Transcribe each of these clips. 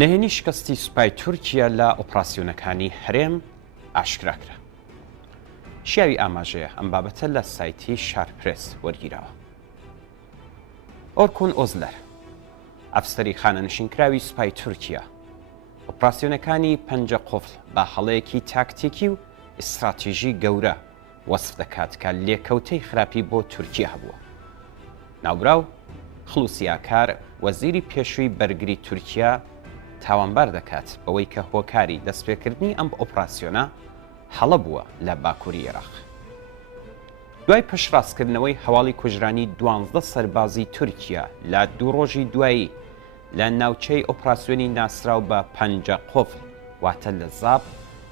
نهێنی شکستی سوپای تورکیا لە ئۆپراسیۆنەکانی هەرێم ئاشکراکرا. شیاوی ئاماژەیە ئەم بابەتە لە سایتی شارپرس وەرگیراوە. ئۆرکون ئۆزلەر، ئەفسەری خانەنشینکراوی سوپای تورکیا، ئۆپراسیۆنەکانی پەنجە قوفڵ بە هەڵەیەکی تاکتیکی و ئستراتیژی گەورە وەسف دەکات کە لێکەوتەی خراپی بۆ تورکیا هەبووە. ناوبراو خلوسیاکار وەزیری پێشووی بەرگری تورکیا تاوانبار دەکات بەوەی کە هۆکاری دەستپێکردنی ئەم ئۆپراسیۆنە هەڵە بووە لە باکووری عێراق. دوای پشتڕاستکردنەوەی هەواڵی کوژرانی 12 سەربازی تورکیا لە دوو ڕۆژی دوایی لە ناوچەی ئۆپراسیۆنی ناسراو بە پەنجە قوفڵ واتە لە زاب،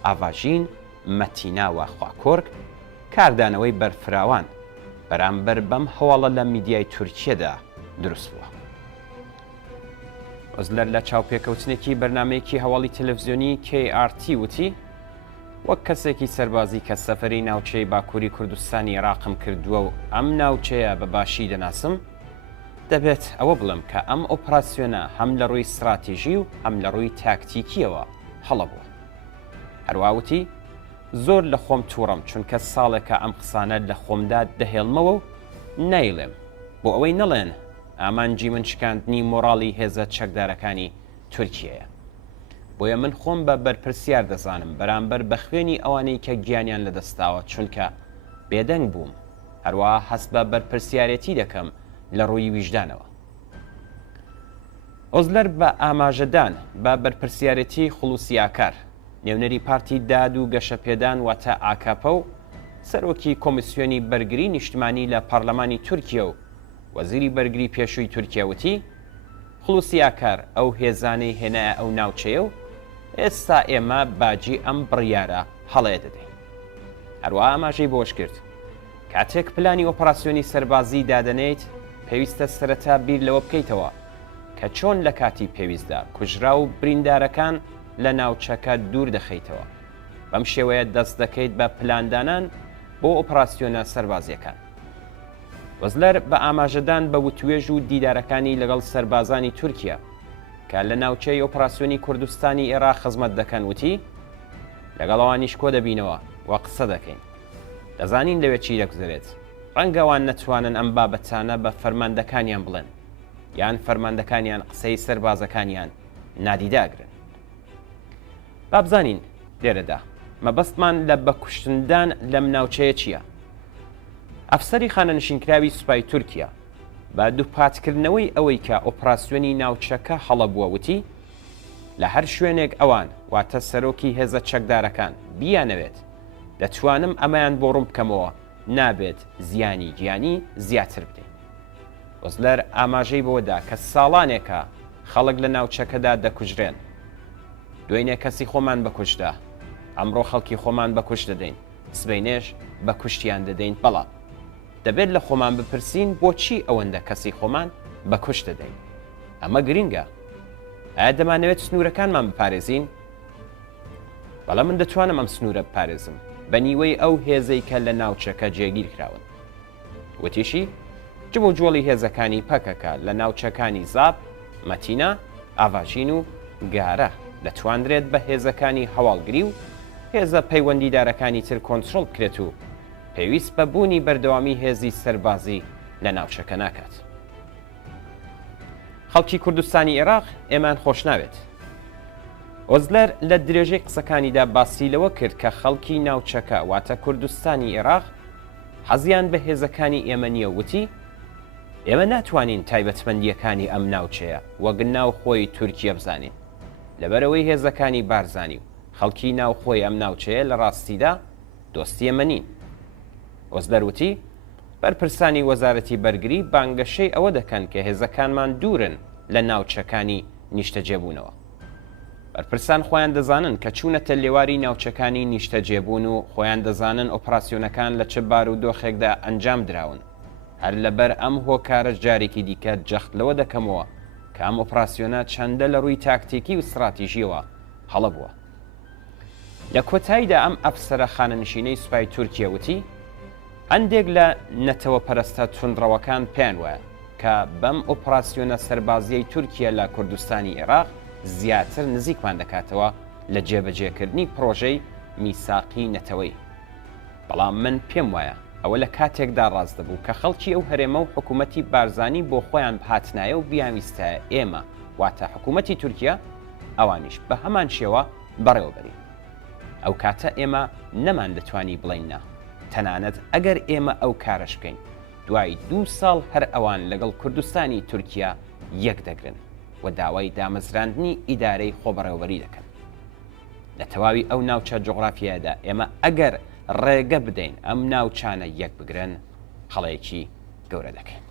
ئاڤاژین، مەتینا و خواکۆرگ کاردانەوەی بەرفراوان بەرامبەر بەم هەواڵە لە میدیای تورکیەدا دروست بووە. ئۆزلەر لە چاوپێکەوتنێکی بەرنامەیەکی هەواڵی تەلەڤیزیۆنی KRT وتی وەک کەسێکی سەربازی کە سەفەری ناوچەی باکووری کوردستانی عێراقم کردووە و ئەم ناوچەیە بە باشی دەناسم، دەبێت ئەوە بڵم کە ئەم ئۆپراسیۆنە هەم لە ڕووی استراتیژی و هەم لە ڕووی تاکتیکیەوە هەڵە بووە. هەروەوتی زۆر لە خۆم تووڕم چونکە ساڵێکە ئەم قسانە لە خۆمدا دەهێڵمەوە و نایڵێم بۆ ئەوەی نەڵێن ئامانجی من شکاندنی مۆڕاڵی هێزە چەکدارەکانی تورکیەیە. بۆیە من خۆم بە بەرپرسیار دەزانم بەرامبەر بە خوێنی ئەوانەی کە گیانیان لەدەستاوە چونکە بێدەنگ بووم، هەروەها هەست بە بەرپرسیارەتی دەکەم لە ڕووی ویژدانەوە. ئۆزلەر بە ئاماژەدان بە بەرپرسیارەتی خولوسیاکار، نێونەری پارتی داد و گەشەپێدان واتە ئاکاپە و سەرۆکی کۆمیسیۆنی بەرگری نیشتمانی لە پەرلەمانی تورکیا و وەزیری بەرگری پێشووی تورکیا وتی خولوسیاکار ئەو هێزانەی هێنایە ئەو ناوچەیە و ئێستا ئێمە باجی ئەم بڕیارە هەڵەیە دەدەین. هەروەها ئاماژەی بۆش کرد کاتێک پلانی ئۆپراسیۆنی سەربازی دادەنێت پێویستە سەرەتا بیر لەوە بکەیتەوە کە چۆن لە کاتی پێویستدا کوژرا و بریندارەکان لە ناوچەکە دوور دەخەیتەوە. بەم شێوەیە دەست دەکەیت بە پلاندانان بۆ ئۆپراسیۆنە سەربازیەکان. وەزلەر بە ئاماژەدان بە وتوێژ و دیدارەکانی لەگەڵ سەربازانی تورکیا کە لە ناوچەی ئۆپراسیۆنی کوردستانی عێراق خزمەت دەکەن وتی لەگەڵەوانیش کۆ دەبینەوە و قسە دەکەین. دەزانین لەوێ چی دەگوزرێت. ڕەنگەوان نەتوانن ئەم بابەتانە بە فەرماندەکانیان بڵێن یان فەرماندەکانیان قسەی سەربازەکانیان نادیداگرن. با بزانین لێرەدا مەبەستمان لە بەکوشتندان لەم ناوچەیە چییە؟ ئەفسەری خانەنشینکراوی سوپای تورکیا بە دووپاتکردنەوەی ئەوەی کە ئۆپراسیۆنی ناوچەکە هەڵە بووە وتی لە هەر شوێنێک ئەوان واتە سەرۆکی هێزە چەکدارەکان بیانەوێت دەتوانم ئەمەیان بۆ ڕوون بکەمەوە نابێت زیانی گیانی زیاتر بدەین. ئۆزلەر ئاماژەی بۆدا کە ساڵانێکە خەڵک لە ناوچەکەدا دەکوژرێن، دوێنێ کەسی خۆمان بەکوشدا، ئەمڕۆ خەڵکی خۆمان بەکوش دەدەین، سبەینێش بە کوشتیان دەدەین. بەڵام دەبێت لە خۆمان بپرسین بۆچی ئەوەندە کەسی خۆمان بەکوش دەدەین؟ ئەمە گرینگە. ئایا دەمانەوێت سنوورەکانمان بپارێزین؟ بەڵام من دەتوانم ئەم سنوورە بپارێزم بە نیوەی ئەو هێزەی کە لە ناوچەکە جێگیر کراون. وتیشی جب و جۆڵی هێزەکانی پەکەکە لە ناوچەکانی زاب، مەتینا، ئاڤاژین و گارە دەتواندرێت بە هێزەکانی هەواڵگری و هێزە پەیوەندیدارەکانی تر کۆنتترۆل بکرێت و پێویست بە بوونی بەردەوامی هێزی سەربازی لە ناوچەکە ناکات. خەڵکی کوردستانی عێراق ئێمان خۆش ناوێت. ئۆزلەر لە درێژەی قسەکانیدا باسی لەوە کرد کە خەڵکی ناوچەکە واتە کوردستانی عێراق حەزیان بە هێزەکانی ئێمە نییە. وتی ئێمە ناتوانین تایبەتمەندیەکانی ئەم ناوچەیە وەک ناو خۆی تورکیە بزانین لەبەرەوەی هێزەکانی بارزانی و خەڵکی ناوخۆی ئەم ناوچەیە لە ڕاستیدا دۆستی ئێمە نین. ئۆزلەر وتی بەرپرسانی وەزارەتی بەرگری بانگەشەی ئەوە دەکەن کە هێزەکانمان دوورن لە ناوچەکانی نیشتەجێبوونەوە. بەرپرسان خۆیان دەزانن کە چوونەتە لێواری ناوچەکانی نیشتەجێبوون و خۆیان دەزانن ئۆپراسیۆنەکان لە چه بار و دۆخێکدا ئەنجام دراون. هەر لەبەر ئەم هۆکارە جارێکی دیکە جەخت لەوە دەکەمەوە کە ئەم ئۆپراسیۆنە چەندە لە ڕووی تاکتیکی و استراتیژیەوە هەڵە بووە. لە کۆتاییدا ئەم ئەفسەرە خانەنشینەی سوپای تورکیا وتی هەندێک لە نەتەوە پەرستە تونڕەوەکان پێیان وایە کە بەم ئۆپراسیۆنە سەربازیەی تورکیا لە کوردستانی عێراق زیاتر نزیکمان دەکاتەوە لە جێبەجێکردنی پرۆژەی میساقی نەتەوەی. بەڵام من پێم وایە ئەوە لە کاتێکدا ڕاست دەبوو کە خەڵکی ئەو هەرێمە و حکوومەتی بارزانی بۆ خۆیان بهاتنایە و بیانویستایە ئێمە واتە حکوومەتی تورکیا ئەوانیش بە هەمان شێوە بەڕێوەبەرین. ئەو کاتە ئێمە نەمان دەتوانی بڵین نا، تەنانەت ئەگەر ئێمە ئەو کارش بکەین دوای 2 ساڵ هەر ئەوان لەگەڵ کوردستانی تورکیا یەک دەگرن و داوای دامەزراندنی ئیدارەی خۆبەڕێوەبەری دەکەن. لە تەواوی ئەو ناوچە جوغرافیادا ئێمە ئەگەر ڕێگە بدەین ئەم ناوچانە یەک بگرن هەڵەیەکی گەورە دەکەین.